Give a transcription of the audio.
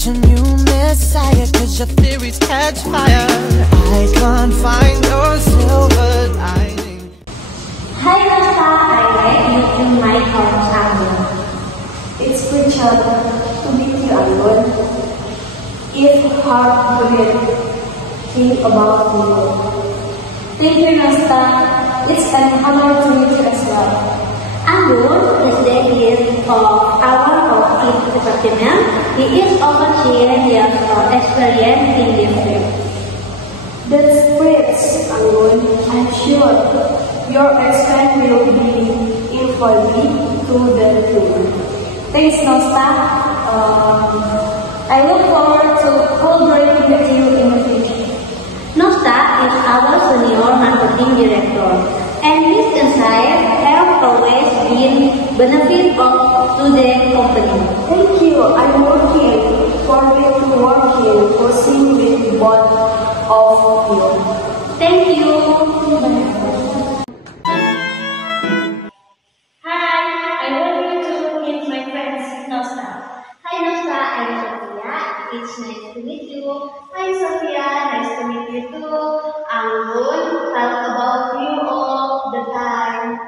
such a new messiah, 'cause your theories catch fire. I can't find your silver lining. Hi Nasta, I met you in my college album. It's special to meet you alone. It's hard to think about you. Thank you Nasta. It's an honor to meet you as well. Anggun is the head of our office department. He is often sharing his experience in this field. That's great, Anggun. I'm sure your experience will be invaluable to the team. Thanks, Nasta. I look forward to collaborating with you in the future. Nosta is our senior marketing director, and his insights have always been benefit to the company. Thank you. I'm looking forward to working closely with both of you. Thank you. Hi, I want you to meet my friends, Nosta. Hi Nosta, I'm Sophia. It's nice to meet you. Hi, Sophia. Nice to meet you too. Anggun, talk about you all the time.